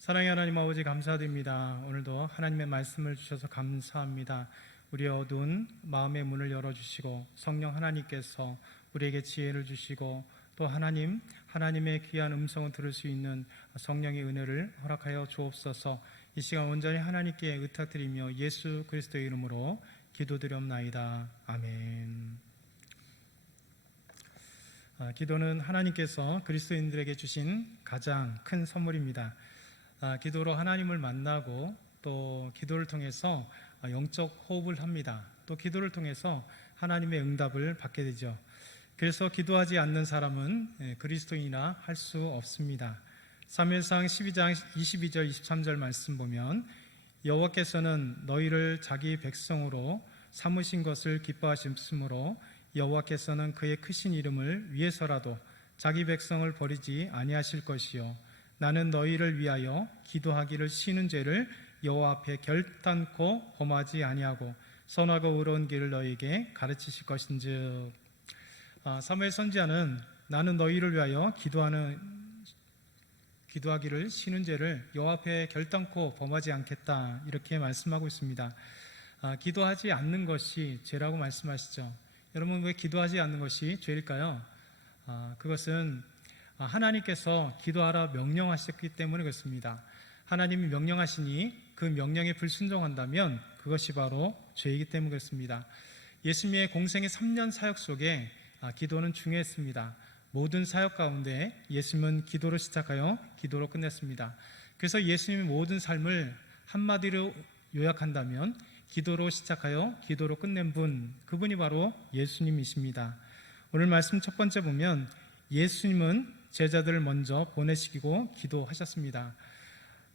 사랑의 하나님 아버지, 감사드립니다. 오늘도 하나님의 말씀을 주셔서 감사합니다. 우리의 어두운 마음의 문을 열어주시고 성령 하나님께서 우리에게 지혜를 주시고 또 하나님의 귀한 음성을 들을 수 있는 성령의 은혜를 허락하여 주옵소서. 이 시간 온전히 하나님께 의탁드리며 예수 그리스도의 이름으로 기도드렸나이다. 아멘. 기도는 하나님께서 그리스도인들에게 주신 가장 큰 선물입니다. 기도로 하나님을 만나고 또 기도를 통해서 영적 호흡을 합니다. 또 기도를 통해서 하나님의 응답을 받게 되죠. 그래서 기도하지 않는 사람은 그리스도인이라 할 수 없습니다. 사무엘상 12장 22절 23절 말씀 보면 여호와께서는 너희를 자기 백성으로 삼으신 것을 기뻐하심으로 여호와께서는 그의 크신 이름을 위해서라도 자기 백성을 버리지 아니하실 것이요 나는 너희를 위하여 기도하기를 쉬는 죄를 여호와 앞에 결단코 범하지 아니하고 선하고 의로운 길을 너희에게 가르치실 것인즉. 사무엘 선지자는 나는 너희를 위하여 기도하기를 쉬는 죄를 여호와 앞에 결단코 범하지 않겠다, 이렇게 말씀하고 있습니다. 기도하지 않는 것이 죄라고 말씀하시죠. 여러분, 왜 기도하지 않는 것이 죄일까요? 그것은 하나님께서 기도하라 명령하셨기 때문에 그렇습니다. 하나님이 명령하시니 그 명령에 불순종한다면 그것이 바로 죄이기 때문에 그렇습니다. 예수님의 공생의 3년 사역 속에 기도는 중요했습니다. 모든 사역 가운데 예수님은 기도로 시작하여 기도로 끝냈습니다. 그래서 예수님의 모든 삶을 한마디로 요약한다면 기도로 시작하여 기도로 끝낸 분, 그분이 바로 예수님이십니다. 오늘 말씀 첫 번째 보면 예수님은 제자들을 먼저 보내시키고 기도하셨습니다.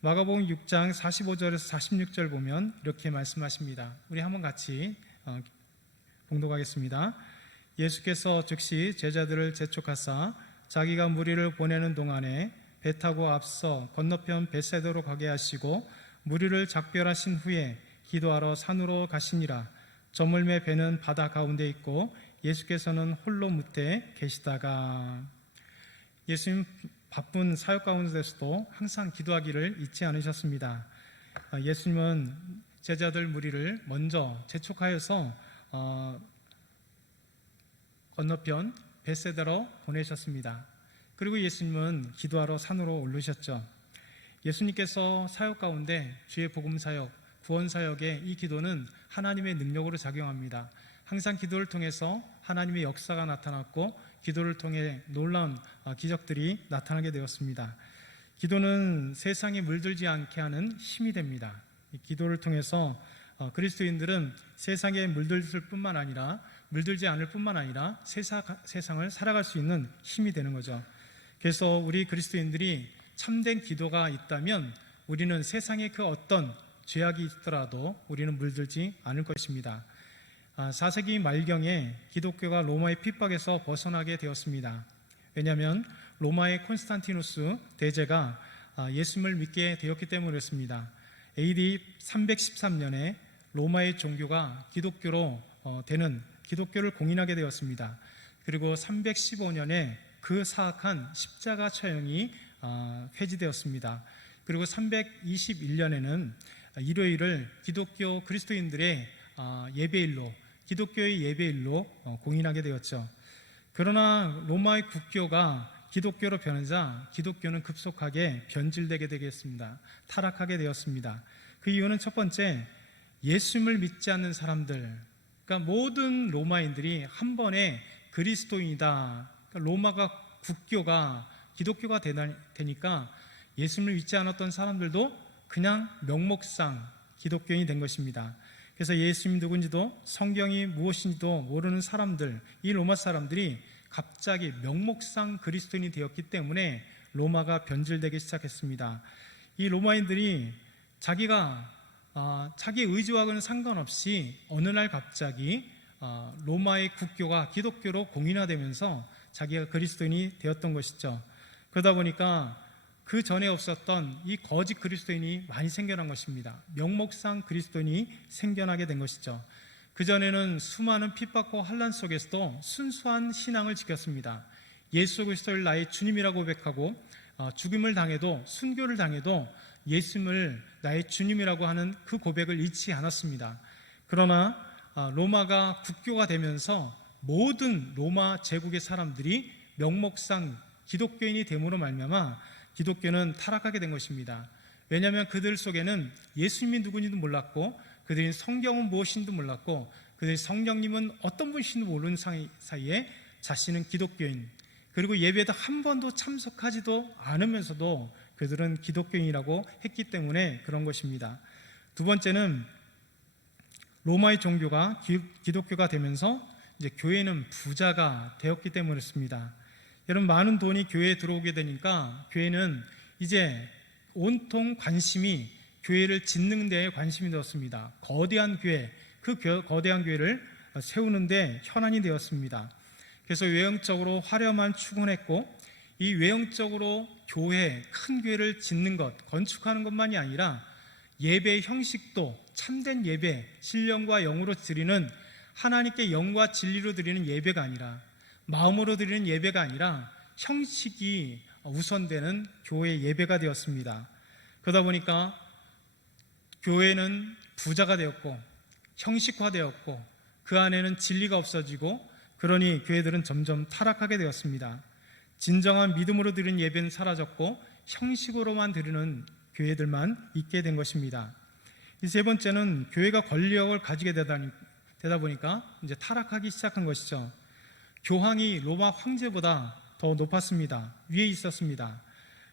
마가복음 6장 45절에서 46절 보면 이렇게 말씀하십니다. 우리 한번 같이 봉독하겠습니다. 예수께서 즉시 제자들을 재촉하사 자기가 무리를 보내는 동안에 배 타고 앞서 건너편 벳사이다로 가게 하시고 무리를 작별하신 후에 기도하러 산으로 가시니라. 저물매 배는 바다 가운데 있고 예수께서는 홀로 무태 계시다가. 예수님 바쁜 사역 가운데서도 항상 기도하기를 잊지 않으셨습니다. 예수님은 제자들 무리를 먼저 재촉하여서 건너편 벳사이다로 보내셨습니다. 그리고 예수님은 기도하러 산으로 오르셨죠. 예수님께서 사역 가운데 주의 복음 사역, 구원 사역의 이 기도는 하나님의 능력으로 작용합니다. 항상 기도를 통해서 하나님의 역사가 나타났고 기도를 통해 놀라운 기적들이 나타나게 되었습니다. 기도는 세상에 물들지 않게 하는 힘이 됩니다. 기도를 통해서 그리스도인들은 세상에 물들지 않을 뿐만 아니라 세상을 살아갈 수 있는 힘이 되는 거죠. 그래서 우리 그리스도인들이 참된 기도가 있다면 우리는 세상에 그 어떤 죄악이 있더라도 우리는 물들지 않을 것입니다. 4세기 말경에 기독교가 로마의 핍박에서 벗어나게 되었습니다. 왜냐하면 로마의 콘스탄티누스 대제가 예수님을 믿게 되었기 때문에 그렇습니다. AD 313년에 로마의 종교가 기독교를 공인하게 되었습니다. 그리고 315년에 그 사악한 십자가 처형이 폐지되었습니다. 그리고 321년에는 일요일을 기독교 그리스도인들의 기독교의 예배일로 공인하게 되었죠. 그러나 로마의 국교가 기독교로 변하자 기독교는 급속하게 변질되게 되겠습니다. 타락하게 되었습니다. 그 이유는 첫 번째, 예수님을 믿지 않는 사람들, 그러니까 모든 로마인들이 한 번에 그리스도인이다, 그러니까 로마가 국교가 기독교가 되니까 예수님을 믿지 않았던 사람들도 그냥 명목상 기독교인이 된 것입니다. 그래서 예수님이 누군지도 성경이 무엇인지도 모르는 사람들, 이 로마 사람들이 갑자기 명목상 그리스도인이 되었기 때문에 로마가 변질되기 시작했습니다. 이 로마인들이 자기의 의지와는 상관없이 어느 날 갑자기 로마의 국교가 기독교로 공인화되면서 자기가 그리스도인이 되었던 것이죠. 그러다 보니까 그 전에 없었던 이 거짓 그리스도인이 많이 생겨난 것입니다. 명목상 그리스도인이 생겨나게 된 것이죠. 그전에는 수많은 핍박과 환난 속에서도 순수한 신앙을 지켰습니다. 예수 그리스도를 나의 주님이라고 고백하고 죽임을 당해도, 순교를 당해도 예수님을 나의 주님이라고 하는 그 고백을 잃지 않았습니다. 그러나 로마가 국교가 되면서 모든 로마 제국의 사람들이 명목상 기독교인이 됨으로 말미암아 기독교는 타락하게 된 것입니다. 왜냐하면 그들 속에는 예수님이 누구인지도 몰랐고, 그들이 성경은 무엇인지도 몰랐고, 그들이 성령님은 어떤 분이신지도 모르는 사이에 자신은 기독교인, 그리고 예배도 한 번도 참석하지도 않으면서도 그들은 기독교인이라고 했기 때문에 그런 것입니다. 두 번째는 로마의 종교가 기독교가 되면서 이제 교회는 부자가 되었기 때문이었습니다. 여러분, 많은 돈이 교회에 들어오게 되니까 교회는 이제 온통 관심이 교회를 짓는 데에 관심이 되었습니다. 거대한 교회, 그 거대한 교회를 세우는 데 현안이 되었습니다. 그래서 외형적으로 화려만 추구했고, 이 외형적으로 교회, 큰 교회를 짓는 것, 건축하는 것만이 아니라 예배의 형식도 참된 예배, 신령과 영으로 드리는, 하나님께 영과 진리로 드리는 예배가 아니라, 마음으로 드리는 예배가 아니라 형식이 우선되는 교회 예배가 되었습니다. 그러다 보니까 교회는 부자가 되었고 형식화되었고 그 안에는 진리가 없어지고, 그러니 교회들은 점점 타락하게 되었습니다. 진정한 믿음으로 드리는 예배는 사라졌고 형식으로만 드리는 교회들만 있게 된 것입니다. 이 세 번째는 교회가 권력을 가지게 되다 보니까 이제 타락하기 시작한 것이죠. 교황이 로마 황제보다 더 높았습니다. 위에 있었습니다.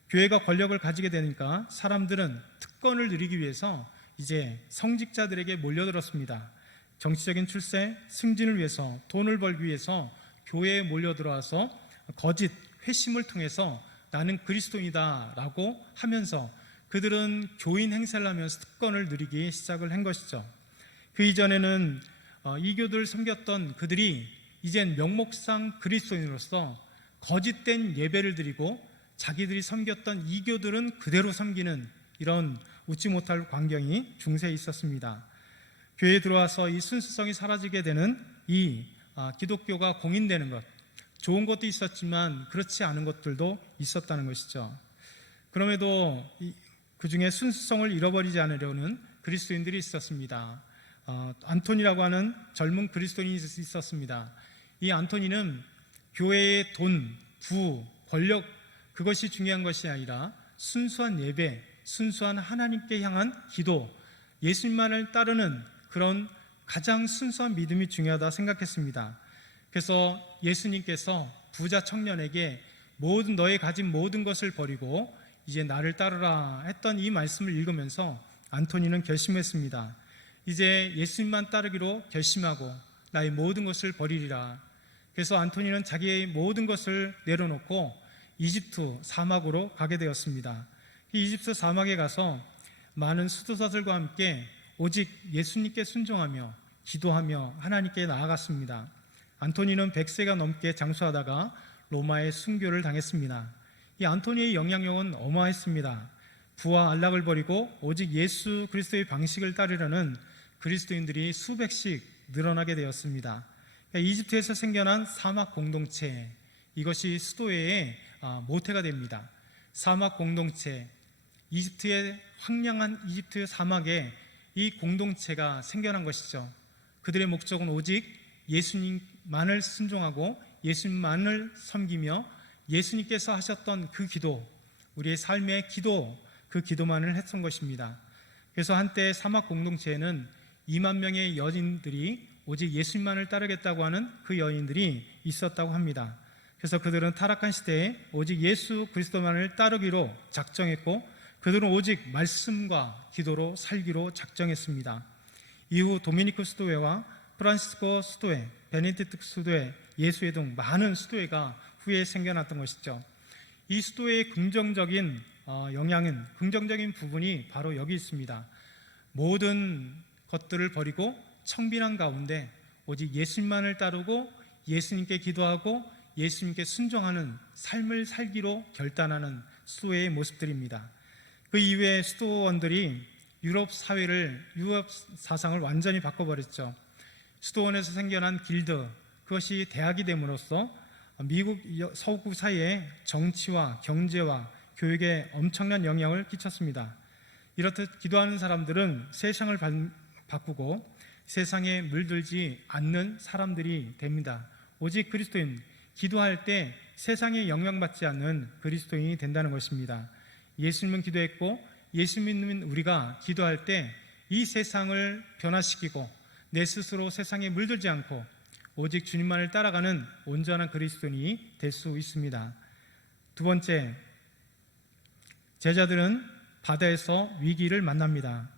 교회가 권력을 가지게 되니까 사람들은 특권을 누리기 위해서 이제 성직자들에게 몰려들었습니다. 정치적인 출세, 승진을 위해서, 돈을 벌기 위해서 교회에 몰려들어와서 거짓 회심을 통해서 나는 그리스도인이다 라고 하면서 그들은 교인 행세를 하면서 특권을 누리기 시작을 한 것이죠. 그 이전에는 이교도를 섬겼던 그들이 이젠 명목상 그리스도인으로서 거짓된 예배를 드리고 자기들이 섬겼던 이교들은 그대로 섬기는 이런 웃지 못할 광경이 중세에 있었습니다. 교회에 들어와서 이 순수성이 사라지게 되는 이 기독교가 공인되는 것, 좋은 것도 있었지만 그렇지 않은 것들도 있었다는 것이죠. 그럼에도 그 중에 순수성을 잃어버리지 않으려는 그리스도인들이 있었습니다. 안토니라고 하는 젊은 그리스도인이 있었습니다. 이 안토니는 교회의 돈, 부, 권력, 그것이 중요한 것이 아니라 순수한 예배, 순수한 하나님께 향한 기도, 예수님만을 따르는 그런 가장 순수한 믿음이 중요하다 생각했습니다. 그래서 예수님께서 부자 청년에게 모든 너의 가진 모든 것을 버리고 이제 나를 따르라 했던 이 말씀을 읽으면서 안토니는 결심했습니다. 이제 예수님만 따르기로 결심하고 나의 모든 것을 버리리라. 그래서 안토니는 자기의 모든 것을 내려놓고 이집트 사막으로 가게 되었습니다. 이 이집트 사막에 가서 많은 수도사들과 함께 오직 예수님께 순종하며 기도하며 하나님께 나아갔습니다. 안토니는 100세가 넘게 장수하다가 로마의 순교를 당했습니다. 이 안토니의 영향력은 어마했습니다. 부와 안락을 버리고 오직 예수 그리스도의 방식을 따르려는 그리스도인들이 수백씩 늘어나게 되었습니다. 이집트에서 생겨난 사막 공동체, 이것이 수도회의 모태가 됩니다. 사막 공동체, 이집트의 황량한 이집트 사막에 이 공동체가 생겨난 것이죠. 그들의 목적은 오직 예수님만을 순종하고 예수님만을 섬기며 예수님께서 하셨던 그 기도, 우리의 삶의 기도, 그 기도만을 했던 것입니다. 그래서 한때 사막 공동체에는 2만 명의 여인들이 오직 예수님만을 따르겠다고 하는 그 여인들이 있었다고 합니다. 그래서 그들은 타락한 시대에 오직 예수 그리스도만을 따르기로 작정했고 그들은 오직 말씀과 기도로 살기로 작정했습니다. 이후 도미니크 수도회와 프란시스코 수도회, 베네딕트 수도회, 예수회 등 많은 수도회가 후에 생겨났던 것이죠. 이 수도회의 긍정적인 영향은, 긍정적인 부분이 바로 여기 있습니다. 모든 것들을 버리고 청빈한 가운데 오직 예수님만을 따르고 예수님께 기도하고 예수님께 순종하는 삶을 살기로 결단하는 수도회의 모습들입니다. 그 이후에 수도원들이 유럽 사회를, 유럽 사상을 완전히 바꿔버렸죠. 수도원에서 생겨난 길드, 그것이 대학이 됨으로써 미국 서구 사이에 정치와 경제와 교육에 엄청난 영향을 끼쳤습니다. 이렇듯 기도하는 사람들은 세상을 바꾸고 세상에 물들지 않는 사람들이 됩니다. 오직 그리스도인, 기도할 때 세상에 영향받지 않는 그리스도인이 된다는 것입니다. 예수님은 기도했고 예수 믿는 우리가 기도할 때 이 세상을 변화시키고 내 스스로 세상에 물들지 않고 오직 주님만을 따라가는 온전한 그리스도인이 될 수 있습니다. 두 번째, 제자들은 바다에서 위기를 만납니다.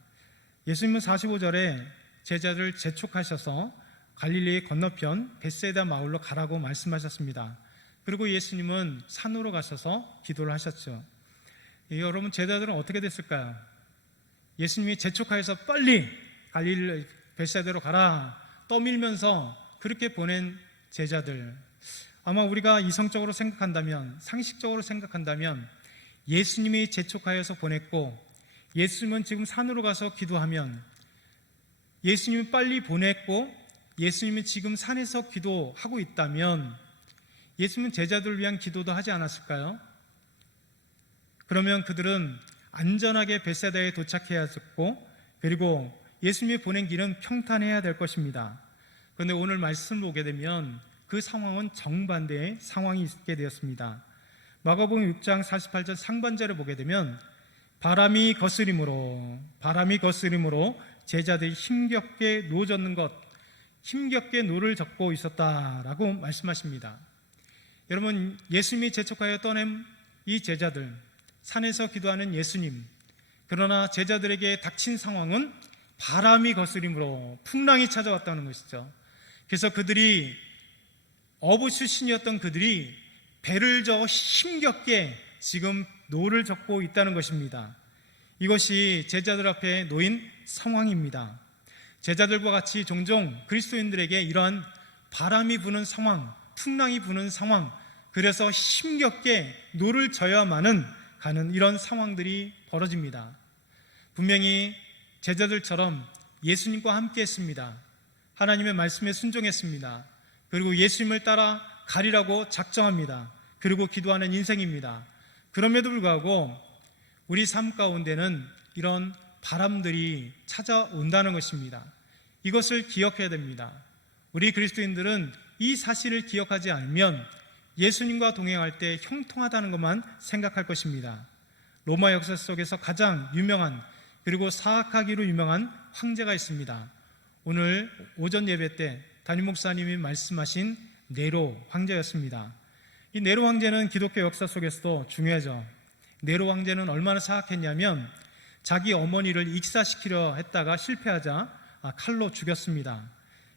예수님은 45절에 제자들을 재촉하셔서 갈릴리 건너편 벳세다 마을로 가라고 말씀하셨습니다. 그리고 예수님은 산으로 가셔서 기도를 하셨죠. 여러분, 제자들은 어떻게 됐을까요? 예수님이 재촉하여서 빨리 갈릴리 벳세다로 가라 떠밀면서 그렇게 보낸 제자들, 아마 우리가 이성적으로 생각한다면, 상식적으로 생각한다면 예수님이 재촉하여서 보냈고 예수님은 지금 산으로 가서 기도하면, 예수님이 빨리 보냈고 예수님이 지금 산에서 기도하고 있다면 예수님은 제자들을 위한 기도도 하지 않았을까요? 그러면 그들은 안전하게 벳세다에 도착해야 했고, 그리고 예수님이 보낸 길은 평탄해야 될 것입니다. 그런데 오늘 말씀을 보게 되면 그 상황은 정반대의 상황이 있게 되었습니다. 마가복음 6장 48절 상반절을 보게 되면 바람이 거스림으로 제자들이 힘겹게 노젓는 것, 힘겹게 노를 젓고 있었다라고 말씀하십니다. 여러분, 예수님이 재촉하여 떠낸 이 제자들, 산에서 기도하는 예수님, 그러나 제자들에게 닥친 상황은 바람이 거스림으로 풍랑이 찾아왔다는 것이죠. 그래서 그들이, 어부 출신이었던 그들이 배를 저어 힘겹게 지금 노를 젓고 있다는 것입니다. 이것이 제자들 앞에 놓인 상황입니다. 제자들과 같이 종종 그리스도인들에게 이러한 바람이 부는 상황, 풍랑이 부는 상황, 그래서 힘겹게 노를 져야만은 가는 이런 상황들이 벌어집니다. 분명히 제자들처럼 예수님과 함께 했습니다. 하나님의 말씀에 순종했습니다. 그리고 예수님을 따라 가리라고 작정합니다. 그리고 기도하는 인생입니다. 그럼에도 불구하고 우리 삶 가운데는 이런 바람들이 찾아온다는 것입니다. 이것을 기억해야 됩니다. 우리 그리스도인들은 이 사실을 기억하지 않으면 예수님과 동행할 때 형통하다는 것만 생각할 것입니다. 로마 역사 속에서 가장 유명한, 그리고 사악하기로 유명한 황제가 있습니다. 오늘 오전 예배 때 담임 목사님이 말씀하신 네로 황제였습니다. 이 네로 황제는 기독교 역사 속에서도 중요하죠. 네로 황제는 얼마나 사악했냐면 자기 어머니를 익사시키려 했다가 실패하자 칼로 죽였습니다.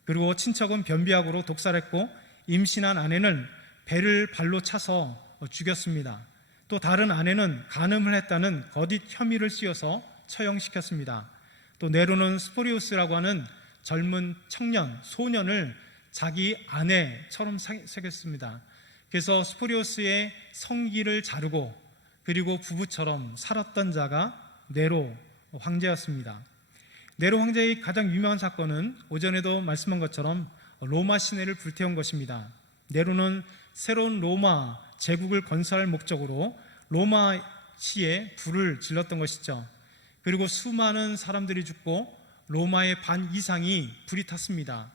그리고 친척은 변비약으로 독살했고 임신한 아내는 배를 발로 차서 죽였습니다. 또 다른 아내는 간음을 했다는 거짓 혐의를 씌워서 처형시켰습니다. 또 네로는 스포리우스라고 하는 젊은 청년, 소년을 자기 아내처럼 새겼습니다. 그래서 스포리우스의 성기를 자르고 그리고 부부처럼 살았던 자가 네로 황제였습니다. 네로 황제의 가장 유명한 사건은 오전에도 말씀한 것처럼 로마 시내를 불태운 것입니다. 네로는 새로운 로마 제국을 건설할 목적으로 로마시에 불을 질렀던 것이죠. 그리고 수많은 사람들이 죽고 로마의 반 이상이 불이 탔습니다.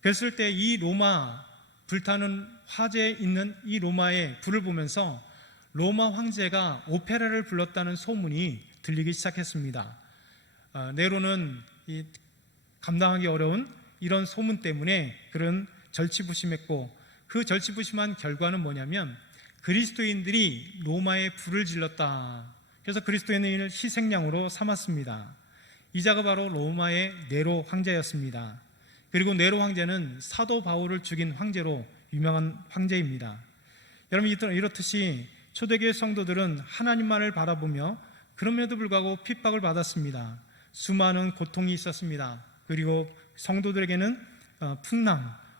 그랬을 때 이 로마 불타는 화재에 있는 이 로마의 불을 보면서 로마 황제가 오페라를 불렀다는 소문이 들리기 시작했습니다. 네로는 감당하기 어려운 이런 소문 때문에 그런 절치부심했고, 그 절치부심한 결과는 뭐냐면 그리스도인들이 로마에 불을 질렀다. 그래서 그리스도인을 희생양으로 삼았습니다. 이 자가 바로 로마의 네로 황제였습니다. 그리고 네로 황제는 사도 바울을 죽인 황제로 유명한 황제입니다. 여러분, 이렇듯이 초대교회 성도들은 하나님만을 바라보며 그럼에도 불구하고 핍박을 받았습니다. 수많은 고통이 있었습니다. 그리고 성도들에게는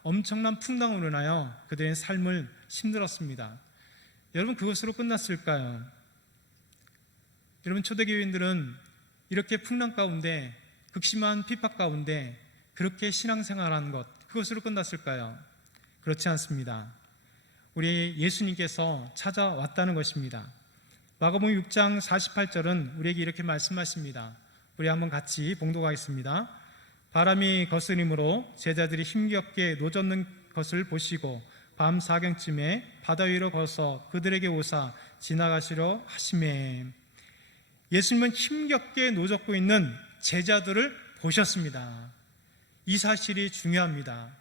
엄청난 풍랑으로 인하여 그들의 삶을 힘들었습니다. 여러분, 그것으로 끝났을까요? 여러분, 초대교회인들은 이렇게 풍랑 가운데, 극심한 핍박 가운데 그렇게 신앙생활하는 것, 그것으로 끝났을까요? 그렇지 않습니다. 우리 예수님께서 찾아왔다는 것입니다. 마가복음 6장 48절은 우리에게 이렇게 말씀하십니다. 우리 한번 같이 봉독하겠습니다. 바람이 거스림으로 제자들이 힘겹게 노젓는 것을 보시고 밤 사경쯤에 바다 위로 걸어서 그들에게 오사 지나가시려 하시매. 예수님은 힘겹게 노젓고 있는 제자들을 보셨습니다. 이 사실이 중요합니다.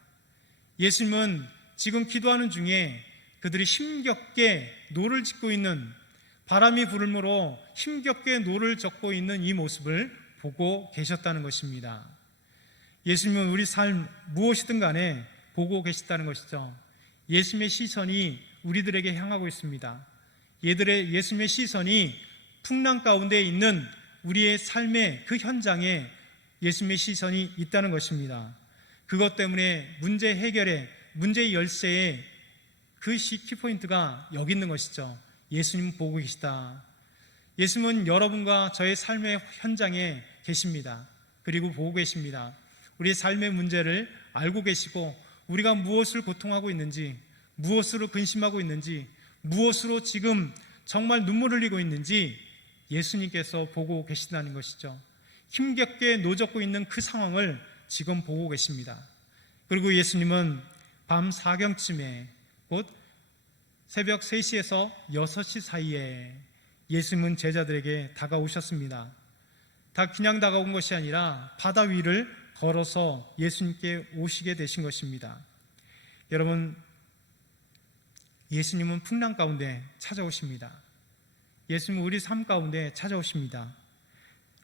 예수님은 지금 기도하는 중에 그들이 힘겹게 노를 젓고 있는, 바람이 부르므로 힘겹게 노를 젓고 있는 이 모습을 보고 계셨다는 것입니다. 예수님은 우리 삶 무엇이든 간에 보고 계시다는 것이죠. 예수님의 시선이 우리들에게 향하고 있습니다. 예수님의 시선이 풍랑 가운데 있는 우리의 삶의 그 현장에 예수님의 시선이 있다는 것입니다. 그것 때문에 문제 해결에, 문제의 열쇠에 그 키포인트가 여기 있는 것이죠. 예수님 보고 계시다. 예수님은 여러분과 저의 삶의 현장에 계십니다. 그리고 보고 계십니다. 우리의 삶의 문제를 알고 계시고, 우리가 무엇을 고통하고 있는지, 무엇으로 근심하고 있는지, 무엇으로 지금 정말 눈물 흘리고 있는지 예수님께서 보고 계신다는 것이죠. 힘겹게 노젓고 있는 그 상황을 지금 보고 계십니다. 그리고 예수님은 밤 사경쯤에, 곧 새벽 3시에서 6시 사이에 예수님은 제자들에게 다가오셨습니다. 다 그냥 다가온 것이 아니라 바다 위를 걸어서 예수님께 오시게 되신 것입니다. 여러분, 예수님은 풍랑 가운데 찾아오십니다. 예수님은 우리 삶 가운데 찾아오십니다.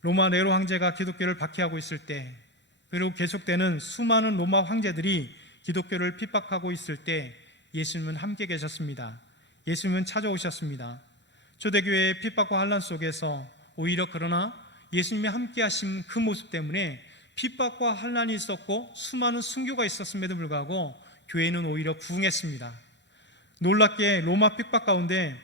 로마 네로 황제가 기독교를 박해하고 있을 때, 그리고 계속되는 수많은 로마 황제들이 기독교를 핍박하고 있을 때 예수님은 함께 계셨습니다. 예수님은 찾아오셨습니다. 초대교회의 핍박과 환난 속에서 오히려 그러나 예수님이 함께 하신 그 모습 때문에 핍박과 환난이 있었고 수많은 순교가 있었음에도 불구하고 교회는 오히려 부흥했습니다. 놀랍게 로마 핍박 가운데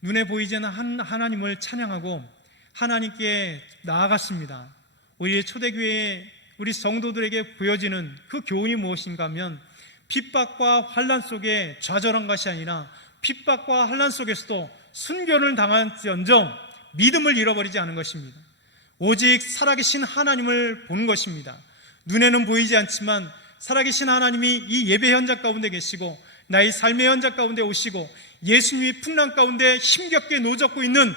눈에 보이지 않는 하나님을 찬양하고 하나님께 나아갔습니다. 우리의 초대교회의 우리 성도들에게 보여지는 그 교훈이 무엇인가 하면, 핍박과 환난 속에 좌절한 것이 아니라 핍박과 환난 속에서도 순교를 당할지언정 믿음을 잃어버리지 않은 것입니다. 오직 살아계신 하나님을 보는 것입니다. 눈에는 보이지 않지만 살아계신 하나님이 이 예배 현장 가운데 계시고 나의 삶의 현장 가운데 오시고 예수님이 풍랑 가운데 힘겹게 노젓고 있는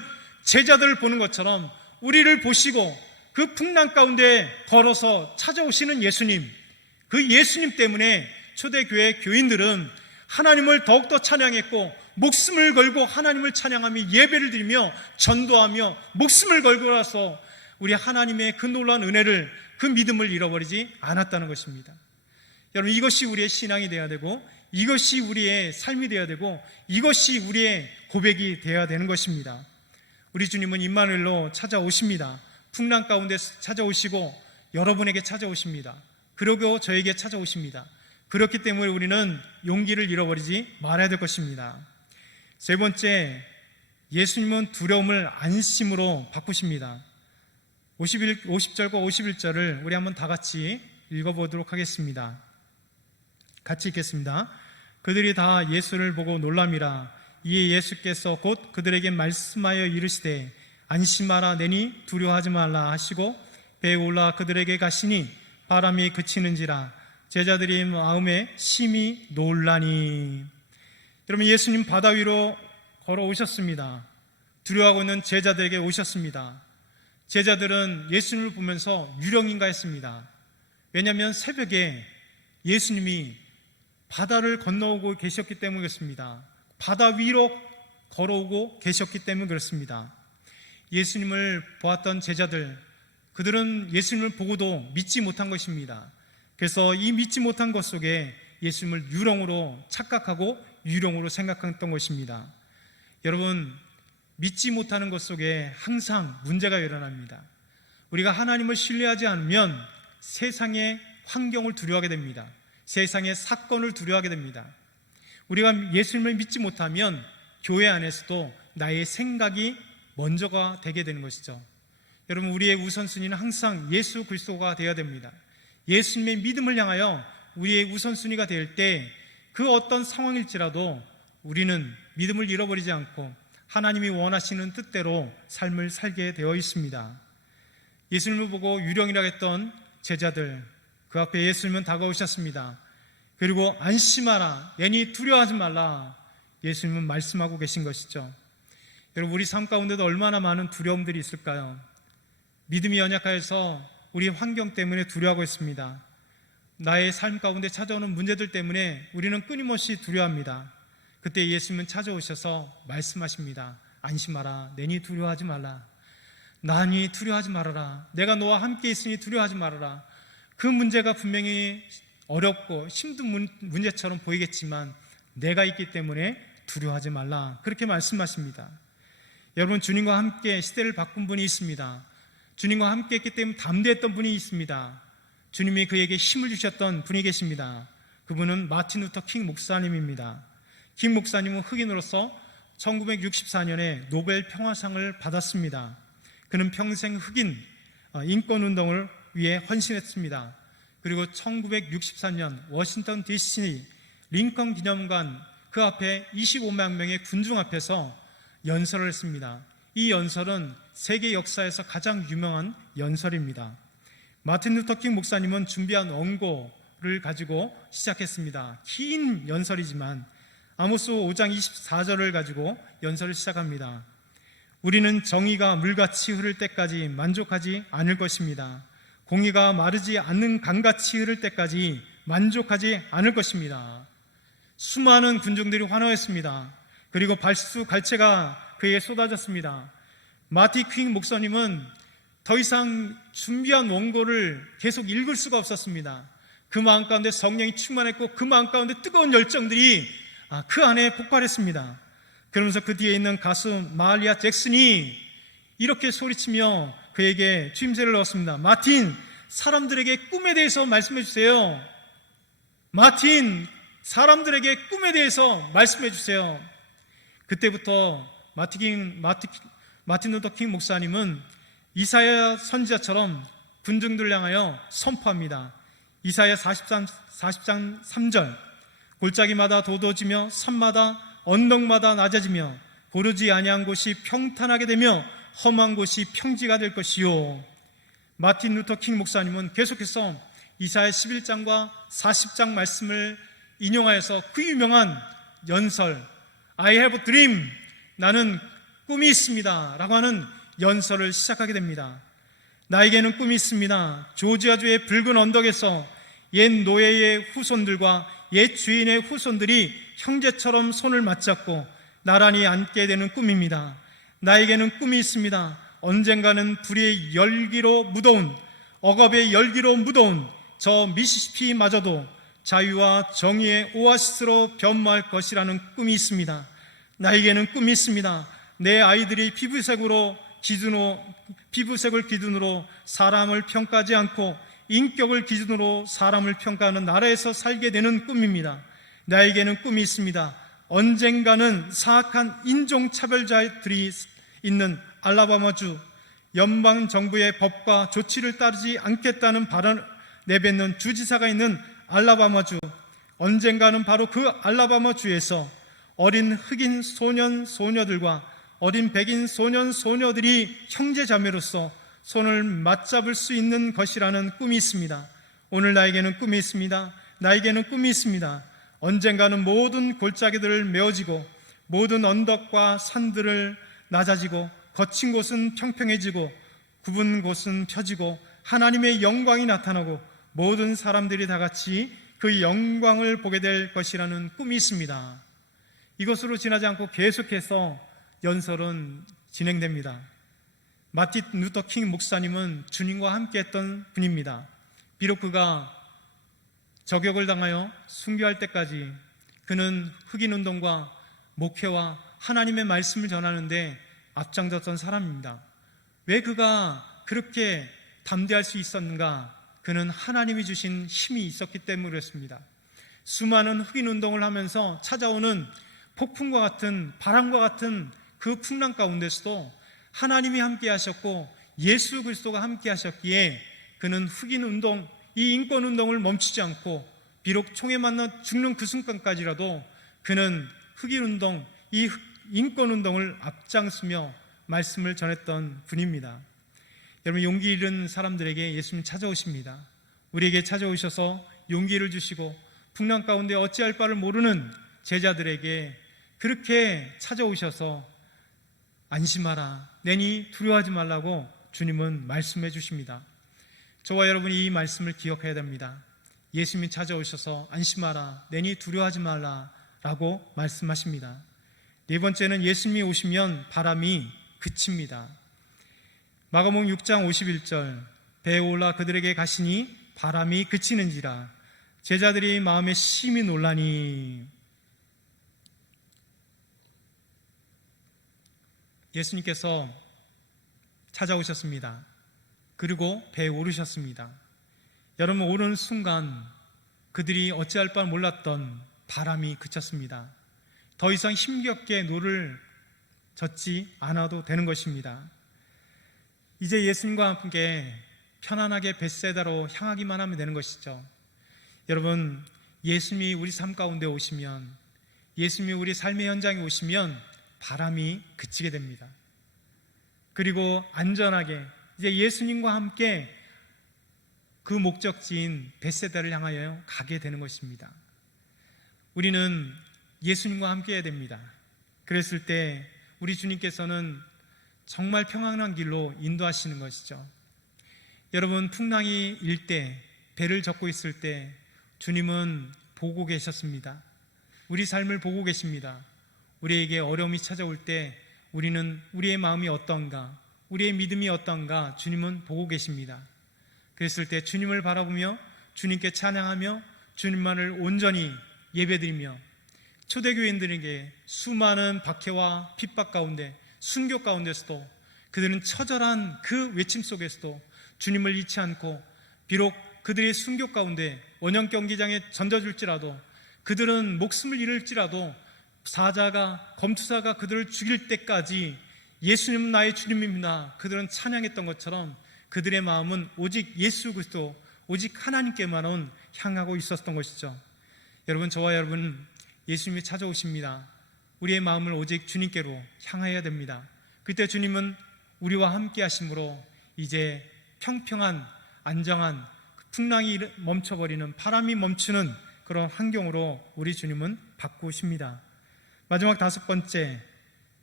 제자들을 보는 것처럼 우리를 보시고 그 풍랑 가운데 걸어서 찾아오시는 예수님, 그 예수님 때문에 초대교회 교인들은 하나님을 더욱더 찬양했고 목숨을 걸고 하나님을 찬양하며 예배를 드리며 전도하며 목숨을 걸고 나서 우리 하나님의 그 놀라운 은혜를, 그 믿음을 잃어버리지 않았다는 것입니다. 여러분, 이것이 우리의 신앙이 되어야 되고 이것이 우리의 삶이 되어야 되고 이것이 우리의 고백이 되어야 되는 것입니다. 우리 주님은 임마누엘로 찾아오십니다. 풍랑 가운데 찾아오시고 여러분에게 찾아오십니다. 그리고 저에게 찾아오십니다. 그렇기 때문에 우리는 용기를 잃어버리지 말아야 될 것입니다. 세 번째, 예수님은 두려움을 안심으로 바꾸십니다. 50절과 51절을 우리 한번 다 같이 읽어보도록 하겠습니다. 같이 읽겠습니다. 그들이 다 예수를 보고 놀람이라. 이에 예수께서 곧 그들에게 말씀하여 이르시되 안심하라, 내니 두려워하지 말라 하시고 배에 올라 그들에게 가시니 바람이 그치는지라. 제자들이 마음에 심히 놀라니. 여러분, 예수님 바다 위로 걸어오셨습니다. 두려워하고 있는 제자들에게 오셨습니다. 제자들은 예수님을 보면서 유령인가 했습니다. 왜냐하면 새벽에 예수님이 바다를 건너오고 계셨기 때문에 그렇습니다. 바다 위로 걸어오고 계셨기 때문에 그렇습니다. 예수님을 보았던 제자들, 그들은 예수님을 보고도 믿지 못한 것입니다. 그래서 이 믿지 못한 것 속에 예수님을 유령으로 착각하고 유령으로 생각했던 것입니다. 여러분, 믿지 못하는 것 속에 항상 문제가 일어납니다. 우리가 하나님을 신뢰하지 않으면 세상의 환경을 두려워하게 됩니다. 세상의 사건을 두려워하게 됩니다. 우리가 예수님을 믿지 못하면 교회 안에서도 나의 생각이 먼저가 되게 되는 것이죠. 여러분, 우리의 우선순위는 항상 예수 그리스도가 되어야 됩니다. 예수님의 믿음을 향하여 우리의 우선순위가 될 때 그 어떤 상황일지라도 우리는 믿음을 잃어버리지 않고 하나님이 원하시는 뜻대로 삶을 살게 되어 있습니다. 예수님을 보고 유령이라고 했던 제자들, 그 앞에 예수님은 다가오셨습니다. 그리고 안심하라, 내니 두려워하지 말라, 예수님은 말씀하고 계신 것이죠. 여러분, 우리 삶 가운데도 얼마나 많은 두려움들이 있을까요? 믿음이 연약해서 우리 환경 때문에 두려워하고 있습니다. 나의 삶 가운데 찾아오는 문제들 때문에 우리는 끊임없이 두려워합니다. 그때 예수님은 찾아오셔서 말씀하십니다. 안심하라, 내니 두려워하지 말라. 나니 두려워하지 말아라. 내가 너와 함께 있으니 두려워하지 말아라. 그 문제가 분명히 어렵고 힘든 문제처럼 보이겠지만 내가 있기 때문에 두려워하지 말라. 그렇게 말씀하십니다. 여러분, 주님과 함께 시대를 바꾼 분이 있습니다. 주님과 함께 했기 때문에 담대했던 분이 있습니다. 주님이 그에게 힘을 주셨던 분이 계십니다. 그분은 마틴 루터 킹 목사님입니다. 킹 목사님은 흑인으로서 1964년에 노벨 평화상을 받았습니다. 그는 평생 흑인 인권운동을 위해 헌신했습니다. 그리고 1964년 워싱턴 DC 링컨 기념관 그 앞에 25만 명의 군중 앞에서 연설을 했습니다. 이 연설은 세계 역사에서 가장 유명한 연설입니다. 마틴 루터 킹 목사님은 준비한 원고를 가지고 시작했습니다. 긴 연설이지만 아모스 5장 24절을 가지고 연설을 시작합니다. 우리는 정의가 물같이 흐를 때까지 만족하지 않을 것입니다. 공의가 마르지 않는 강같이 흐를 때까지 만족하지 않을 것입니다. 수많은 군중들이 환호했습니다. 그리고 발수갈채가 그에게 쏟아졌습니다. 마틴 킹 목사님은 더 이상 준비한 원고를 계속 읽을 수가 없었습니다. 그 마음 가운데 성령이 충만했고 그 마음 가운데 뜨거운 열정들이 그 안에 폭발했습니다. 그러면서 그 뒤에 있는 가수 마할리아 잭슨이 이렇게 소리치며 그에게 추임새를 넣었습니다. 마틴, 사람들에게 꿈에 대해서 말씀해 주세요. 마틴, 사람들에게 꿈에 대해서 말씀해 주세요. 그때부터 마틴 루터 킹 목사님은 이사야 선지자처럼 군중들을 향하여 선포합니다. 이사야 40장 3절, 골짜기마다 도도지며 산마다 언덕마다 낮아지며 고르지 아니한 곳이 평탄하게 되며 험한 곳이 평지가 될 것이요. 마틴 루터 킹 목사님은 계속해서 이사야 11장과 40장 말씀을 인용하여서 그 유명한 연설 I have a dream, 나는 꿈이 있습니다 라고 하는 연설을 시작하게 됩니다. 나에게는 꿈이 있습니다. 조지아주의 붉은 언덕에서 옛 노예의 후손들과 옛 주인의 후손들이 형제처럼 손을 맞잡고 나란히 앉게 되는 꿈입니다. 나에게는 꿈이 있습니다. 언젠가는 불의 열기로 무더운, 억압의 열기로 무더운 저 미시시피마저도 자유와 정의의 오아시스로 변모할 것이라는 꿈이 있습니다. 나에게는 꿈이 있습니다. 내 아이들이 피부색을 기준으로 사람을 평가하지 않고 인격을 기준으로 사람을 평가하는 나라에서 살게 되는 꿈입니다. 나에게는 꿈이 있습니다. 언젠가는 사악한 인종차별자들이 있는 알라바마주, 연방정부의 법과 조치를 따르지 않겠다는 발언을 내뱉는 주지사가 있는 알라바마주, 언젠가는 바로 그 알라바마주에서 어린 흑인 소년 소녀들과 어린 백인 소년 소녀들이 형제자매로서 손을 맞잡을 수 있는 것이라는 꿈이 있습니다. 오늘 나에게는 꿈이 있습니다. 나에게는 꿈이 있습니다. 언젠가는 모든 골짜기들을 메워지고 모든 언덕과 산들을 낮아지고 거친 곳은 평평해지고 굽은 곳은 펴지고 하나님의 영광이 나타나고 모든 사람들이 다 같이 그 영광을 보게 될 것이라는 꿈이 있습니다. 이것으로 지나지 않고 계속해서 연설은 진행됩니다. 마틴 루터 킹 목사님은 주님과 함께 했던 분입니다. 비록 그가 저격을 당하여 순교할 때까지 그는 흑인운동과 목회와 하나님의 말씀을 전하는데 앞장섰던 사람입니다. 왜 그가 그렇게 담대할 수 있었는가? 그는 하나님이 주신 힘이 있었기 때문이었습니다. 수많은 흑인운동을 하면서 찾아오는 폭풍과 같은 바람과 같은 그 풍랑 가운데서도 하나님이 함께 하셨고 예수 그리스도가 함께 하셨기에 그는 흑인운동, 이 인권운동을 멈추지 않고 비록 총에 맞나 죽는 그 순간까지라도 그는 흑인운동, 이 인권운동을 앞장서며 말씀을 전했던 분입니다. 여러분, 용기 잃은 사람들에게 예수님 찾아오십니다. 우리에게 찾아오셔서 용기를 주시고 풍랑 가운데 어찌할 바를 모르는 제자들에게 그렇게 찾아오셔서 안심하라, 내니 두려워하지 말라고 주님은 말씀해 주십니다. 저와 여러분이 이 말씀을 기억해야 됩니다. 예수님이 찾아오셔서 안심하라, 내니 두려워하지 말라 라고 말씀하십니다. 네 번째는 예수님이 오시면 바람이 그칩니다. 마가복음 6장 51절, 배에 올라 그들에게 가시니 바람이 그치는지라 제자들이 마음에 심히 놀라니. 예수님께서 찾아오셨습니다. 그리고 배에 오르셨습니다. 여러분, 오르는 순간 그들이 어찌할 바 몰랐던 바람이 그쳤습니다. 더 이상 힘겹게 노를 젓지 않아도 되는 것입니다. 이제 예수님과 함께 편안하게 벳세다로 향하기만 하면 되는 것이죠. 여러분, 예수님이 우리 삶 가운데 오시면, 예수님이 우리 삶의 현장에 오시면 바람이 그치게 됩니다. 그리고 안전하게 이제 예수님과 함께 그 목적지인 벳세다를 향하여 가게 되는 것입니다. 우리는 예수님과 함께 해야 됩니다. 그랬을 때 우리 주님께서는 정말 평안한 길로 인도하시는 것이죠. 여러분, 풍랑이 일 때, 배를 젓고 있을 때 주님은 보고 계셨습니다. 우리 삶을 보고 계십니다. 우리에게 어려움이 찾아올 때 우리는 우리의 마음이 어떤가, 우리의 믿음이 어떤가 주님은 보고 계십니다. 그랬을 때 주님을 바라보며 주님께 찬양하며 주님만을 온전히 예배드리며 초대교인들에게 수많은 박해와 핍박 가운데, 순교 가운데서도 그들은 처절한 그 외침 속에서도 주님을 잊지 않고, 비록 그들의 순교 가운데 원형 경기장에 던져줄지라도, 그들은 목숨을 잃을지라도 사자가, 검투사가 그들을 죽일 때까지 예수님은 나의 주님입니다, 그들은 찬양했던 것처럼 그들의 마음은 오직 예수 그리스도, 오직 하나님께만 향하고 있었던 것이죠. 여러분, 저와 여러분, 예수님이 찾아오십니다. 우리의 마음을 오직 주님께로 향해야 됩니다. 그때 주님은 우리와 함께 하심으로 이제 평평한, 안정한, 풍랑이 멈춰버리는, 바람이 멈추는 그런 환경으로 우리 주님은 바꾸십니다. 마지막 다섯 번째,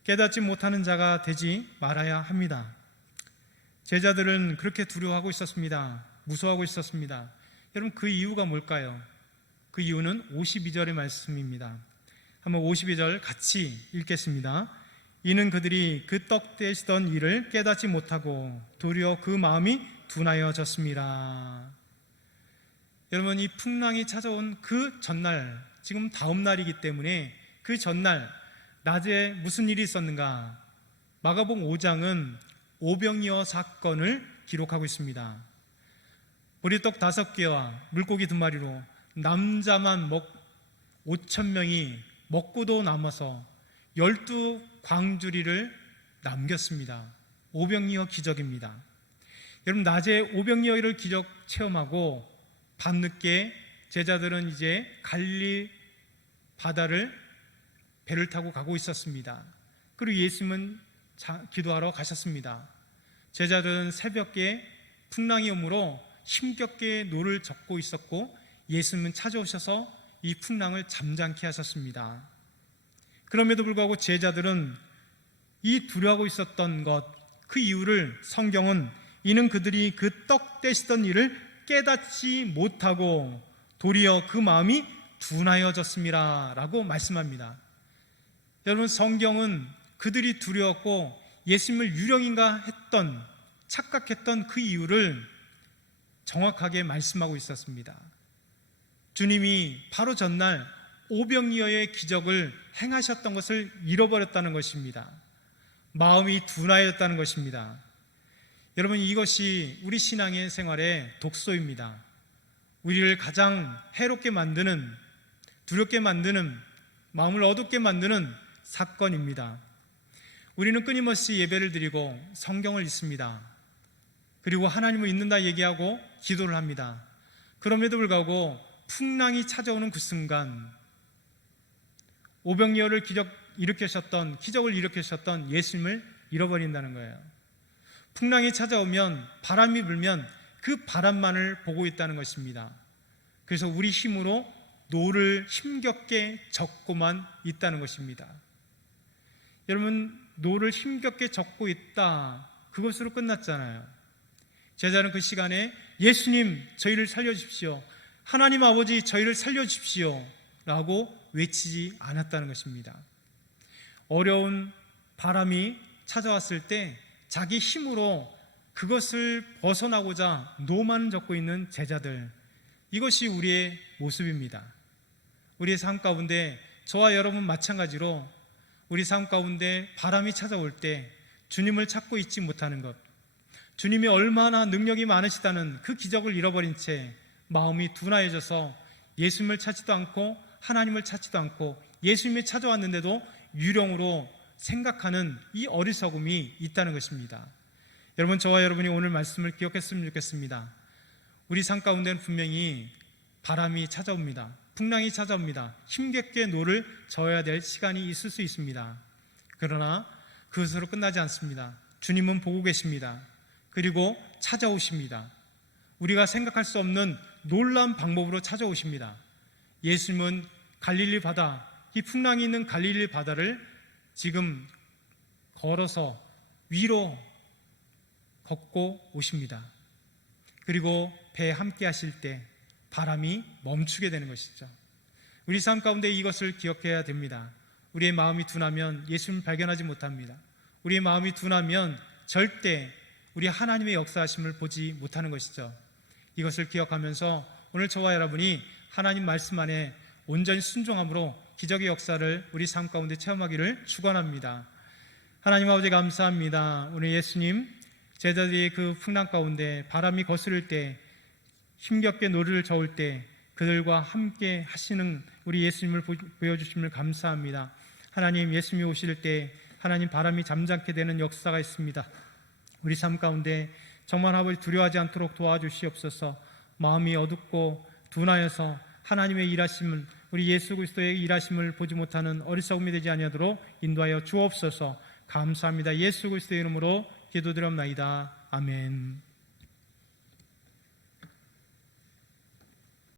깨닫지 못하는 자가 되지 말아야 합니다. 제자들은 그렇게 두려워하고 있었습니다. 무서워하고 있었습니다. 여러분, 그 이유가 뭘까요? 그 이유는 52절의 말씀입니다. 한번 52절 같이 읽겠습니다. 이는 그들이 그 떡 떼시던 일을 깨닫지 못하고 도리어 그 마음이 둔하여졌습니다. 여러분, 이 풍랑이 찾아온 그 전날, 지금 다음 날이기 때문에 그 전날 낮에 무슨 일이 있었는가? 마가복음 5장은 오병이어 사건을 기록하고 있습니다. 보리떡 5개와 물고기 2마리로 남자만 5,000명이 먹고도 남아서 12광주리를 남겼습니다. 오병이어 기적입니다. 여러분, 낮에 오병이어를 기적 체험하고 밤늦게 제자들은 이제 갈릴리 바다를 배를 타고 가고 있었습니다. 그리고 예수님은 기도하러 가셨습니다. 제자들은 새벽에 풍랑이 오므로 힘겹게 노를 젓고 있었고 예수님은 찾아오셔서 이 풍랑을 잠잠케 하셨습니다. 그럼에도 불구하고 제자들은 이 두려워하고 있었던 것, 그 이유를 성경은 이는 그들이 그 떡 떼시던 일을 깨닫지 못하고 도리어 그 마음이 둔하여졌습니다 라고 말씀합니다. 여러분, 성경은 그들이 두려웠고 예수님을 유령인가 했던, 착각했던 그 이유를 정확하게 말씀하고 있었습니다. 주님이 바로 전날 오병이어의 기적을 행하셨던 것을 잃어버렸다는 것입니다. 마음이 둔하였다는 것입니다. 여러분, 이것이 우리 신앙의 생활의 독소입니다. 우리를 가장 해롭게 만드는, 두렵게 만드는, 마음을 어둡게 만드는 사건입니다. 우리는 끊임없이 예배를 드리고 성경을 읽습니다. 그리고 하나님을 믿는다 얘기하고 기도를 합니다. 그럼에도 불구하고 풍랑이 찾아오는 그 순간, 오병이어를 기적 일으키셨던, 기적을 일으키셨던 예수님을 잃어버린다는 거예요. 풍랑이 찾아오면, 바람이 불면 그 바람만을 보고 있다는 것입니다. 그래서 우리 힘으로 노를 힘겹게 젓고만 있다는 것입니다. 여러분, 노를 힘겹게 젓고 있다, 그것으로 끝났잖아요. 제자는 그 시간에 예수님, 저희를 살려주십시오, 하나님 아버지, 저희를 살려주십시오 라고 외치지 않았다는 것입니다. 어려운 바람이 찾아왔을 때 자기 힘으로 그것을 벗어나고자 노만 젓고 있는 제자들, 이것이 우리의 모습입니다. 우리의 삶 가운데 저와 여러분 마찬가지로 우리 삶 가운데 바람이 찾아올 때 주님을 찾고 있지 못하는 것, 주님이 얼마나 능력이 많으시다는 그 기적을 잃어버린 채 마음이 둔하여져서 예수님을 찾지도 않고 하나님을 찾지도 않고 예수님이 찾아왔는데도 유령으로 생각하는 이 어리석음이 있다는 것입니다. 여러분, 저와 여러분이 오늘 말씀을 기억했으면 좋겠습니다. 우리 삶 가운데는 분명히 바람이 찾아옵니다. 풍랑이 찾아옵니다. 힘겹게 노를 저어야 될 시간이 있을 수 있습니다. 그러나 그것으로 끝나지 않습니다. 주님은 보고 계십니다. 그리고 찾아오십니다. 우리가 생각할 수 없는 놀라운 방법으로 찾아오십니다. 예수님은 갈릴리 바다, 이 풍랑이 있는 갈릴리 바다를 지금 걸어서 위로 걷고 오십니다. 그리고 배에 함께 하실 때 바람이 멈추게 되는 것이죠. 우리 삶 가운데 이것을 기억해야 됩니다. 우리의 마음이 둔하면 예수님을 발견하지 못합니다. 우리의 마음이 둔하면 절대 우리 하나님의 역사하심을 보지 못하는 것이죠. 이것을 기억하면서 오늘 저와 여러분이 하나님 말씀 안에 온전히 순종함으로 기적의 역사를 우리 삶 가운데 체험하기를 축원합니다. 하나님 아버지, 감사합니다. 오늘 예수님, 제자들이 그 풍랑 가운데 바람이 거스를 때, 힘겹게 노를 저을 때 그들과 함께 하시는 우리 예수님을 보여주심을 감사합니다. 하나님, 예수님이 오실 때 하나님 바람이 잠잠게 되는 역사가 있습니다. 우리 삶 가운데 정말 아버지 두려워하지 않도록 도와주시옵소서. 마음이 어둡고 둔하여서 하나님의 일하심을, 우리 예수 그리스도의 일하심을 보지 못하는 어리석음이 되지 아니하도록 인도하여 주옵소서. 감사합니다. 예수 그리스도의 이름으로 기도드렸나이다. 아멘.